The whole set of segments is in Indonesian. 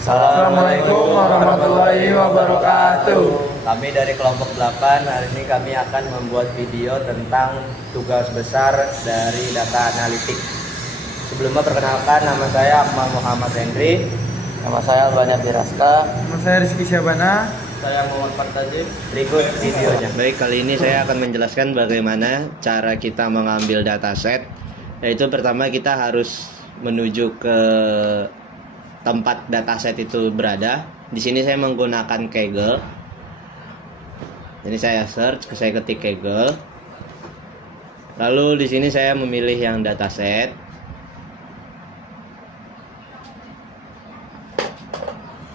Assalamualaikum warahmatullahi wabarakatuh. Kami dari kelompok 8 hari ini kami akan membuat video tentang tugas besar dari data analitik. Sebelumnya perkenalkan, nama saya Akmal Muhammad Hendri. Nama saya Banyak Diraska. Nama saya Rizky Syabana. Saya Muhammad Fartajib. Berikut videonya. Baik, kali ini saya akan menjelaskan bagaimana cara kita mengambil dataset. Yaitu pertama kita harus menuju ke tempat dataset itu berada. Di sini saya menggunakan Kaggle. Jadi saya search, saya ketik Kaggle. Lalu di sini saya memilih yang dataset.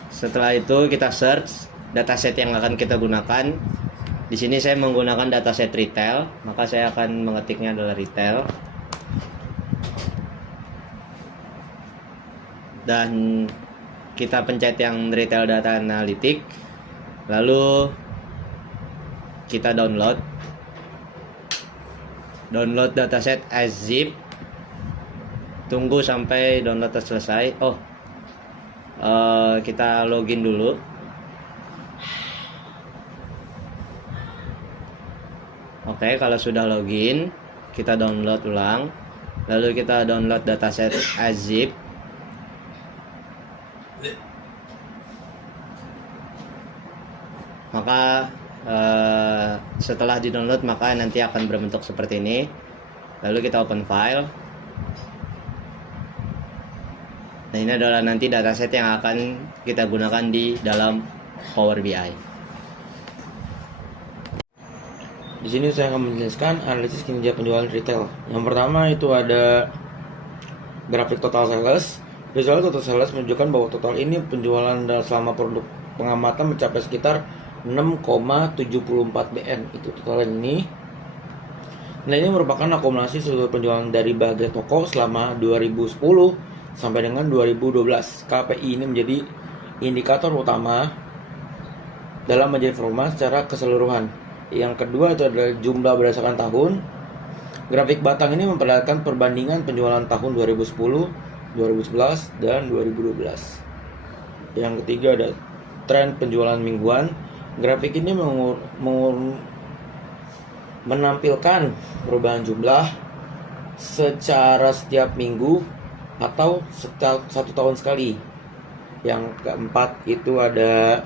Setelah itu kita search dataset yang akan kita gunakan. Di sini saya menggunakan dataset retail, maka saya akan mengetiknya adalah retail. Dan kita pencet yang retail data analitik, lalu kita download dataset as zip. Tunggu sampai download selesai. Kita login dulu. Oke, kalau sudah login kita download ulang, lalu kita download dataset as zip. Maka setelah di-download maka nanti akan berbentuk seperti ini. Lalu kita open file. Nah, ini adalah nanti dataset yang akan kita gunakan di dalam Power BI. Di sini saya akan menjelaskan analisis kinerja penjualan retail. Yang pertama itu ada grafik total sales. Visual total sales menunjukkan bahwa total ini penjualan selama produk pengamatan mencapai sekitar 6,74 BN. Itu total ini. Nah, ini merupakan akumulasi seluruh penjualan dari berbagai toko selama 2010 sampai dengan 2012. KPI ini menjadi indikator utama dalam menjadi performa secara keseluruhan. Yang kedua itu adalah jumlah berdasarkan tahun. Grafik batang ini memperlihatkan perbandingan penjualan tahun 2010, 2011, dan 2012. Yang ketiga ada tren penjualan mingguan. Grafik ini menampilkan perubahan jumlah secara setiap minggu atau setiap 1 tahun sekali. Yang keempat itu ada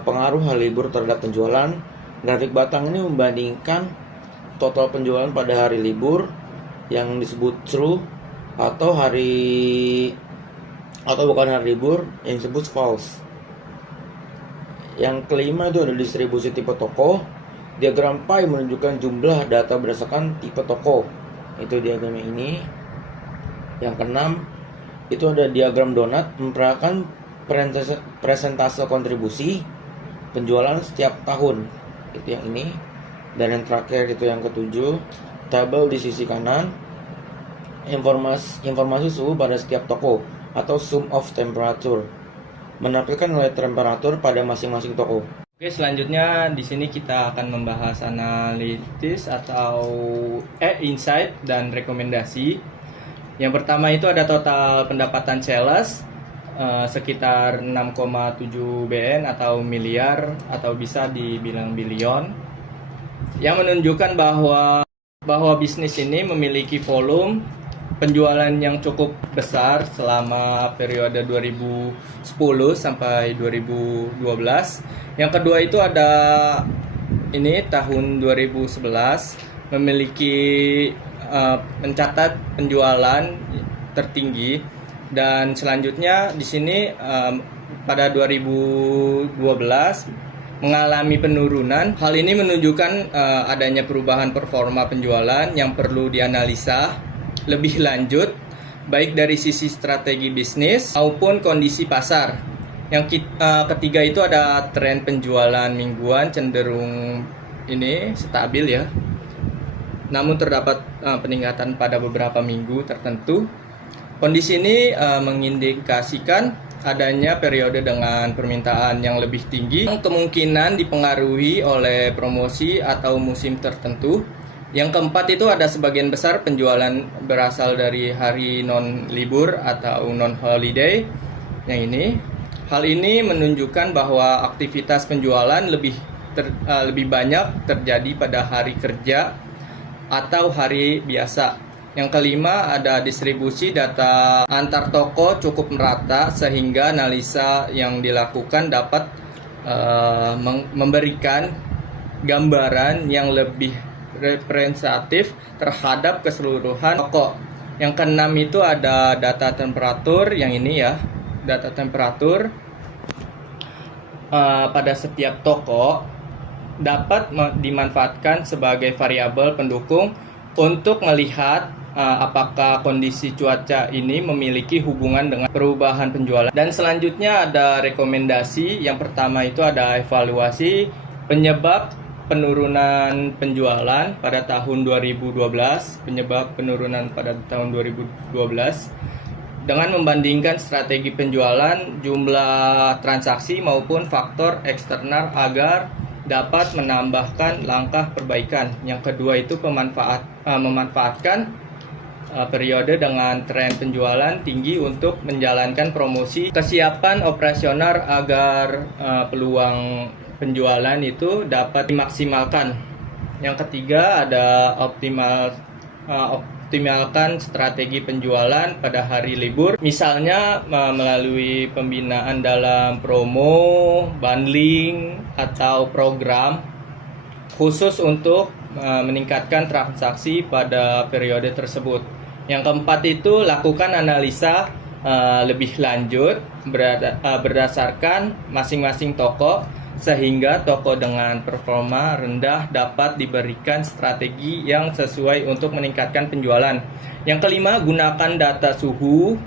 pengaruh hari libur terhadap penjualan. Grafik batang ini membandingkan total penjualan pada hari libur yang disebut true atau bukan hari libur yang disebut false. Yang kelima itu ada distribusi tipe toko. Diagram pie menunjukkan jumlah data berdasarkan tipe toko. Itu diagramnya ini. Yang keenam itu ada diagram donat memperlihatkan presentase kontribusi penjualan setiap tahun. Itu yang ini. Dan yang terakhir itu yang ketujuh, tabel di sisi kanan, informasi suhu pada setiap toko atau sum of temperature, menampilkan nilai temperatur pada masing-masing toko. Oke, selanjutnya di sini kita akan membahas analitis atau insight dan rekomendasi. Yang pertama itu ada total pendapatan sales sekitar 6,7 BN atau miliar atau bisa dibilang bilion, yang menunjukkan bahwa bisnis ini memiliki volume penjualan yang cukup besar selama periode 2010 sampai 2012. Yang kedua itu ada ini tahun 2011 memiliki mencatat penjualan tertinggi, dan selanjutnya di sini pada 2012 mengalami penurunan. Hal ini menunjukkan adanya perubahan performa penjualan yang perlu dianalisa lebih lanjut, baik dari sisi strategi bisnis maupun kondisi pasar. Yang ketiga itu ada tren penjualan mingguan cenderung ini stabil ya, namun terdapat peningkatan pada beberapa minggu tertentu. Kondisi ini mengindikasikan adanya periode dengan permintaan yang lebih tinggi yang kemungkinan dipengaruhi oleh promosi atau musim tertentu. Yang keempat itu ada sebagian besar penjualan berasal dari hari non-libur atau non-holiday. yang ini. Hal ini menunjukkan bahwa aktivitas penjualan lebih banyak terjadi pada hari kerja atau hari biasa. Yang kelima, ada distribusi data antar toko cukup merata sehingga analisa yang dilakukan dapat memberikan gambaran yang lebih representatif terhadap keseluruhan toko. Yang keenam itu ada data temperatur, yang ini ya, data temperatur pada setiap toko dapat dimanfaatkan sebagai variabel pendukung untuk melihat apakah kondisi cuaca ini memiliki hubungan dengan perubahan penjualan. Dan selanjutnya ada rekomendasi. Yang pertama itu ada evaluasi penyebab penurunan penjualan pada tahun 2012, penyebab penurunan pada tahun 2012 dengan membandingkan strategi penjualan, jumlah transaksi maupun faktor eksternal agar dapat menambahkan langkah perbaikan. Yang kedua itu memanfaatkan periode dengan tren penjualan tinggi untuk menjalankan promosi. Kesiapan operasional agar peluang penjualan itu dapat dimaksimalkan. Yang ketiga ada optimalkan strategi penjualan pada hari libur, misalnya melalui pembinaan dalam promo, bundling, atau program khusus untuk meningkatkan transaksi pada periode tersebut. Yang keempat itu lakukan analisa lebih lanjut berdasarkan masing-masing toko, sehingga toko dengan performa rendah dapat diberikan strategi yang sesuai untuk meningkatkan penjualan. Yang kelima, gunakan data suhu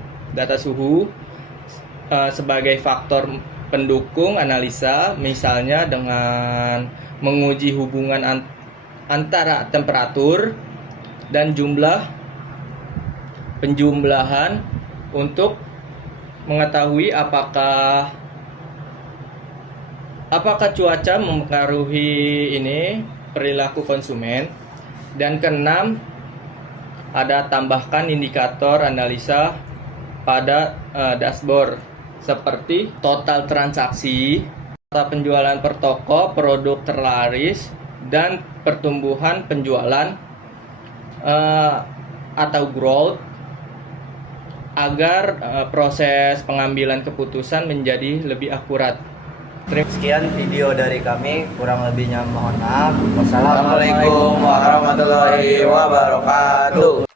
sebagai faktor pendukung analisa, misalnya dengan menguji hubungan antara temperatur dan jumlah penjumlahan untuk mengetahui apakah cuaca mempengaruhi perilaku konsumen. Dan keenam, ada tambahkan indikator analisa pada dashboard seperti total transaksi, total penjualan per toko, produk terlaris, dan pertumbuhan penjualan atau growth, agar proses pengambilan keputusan menjadi lebih akurat. Sekian video dari kami, kurang lebihnya mohon maaf. Wassalamualaikum Assalamualaikum warahmatullahi wabarakatuh.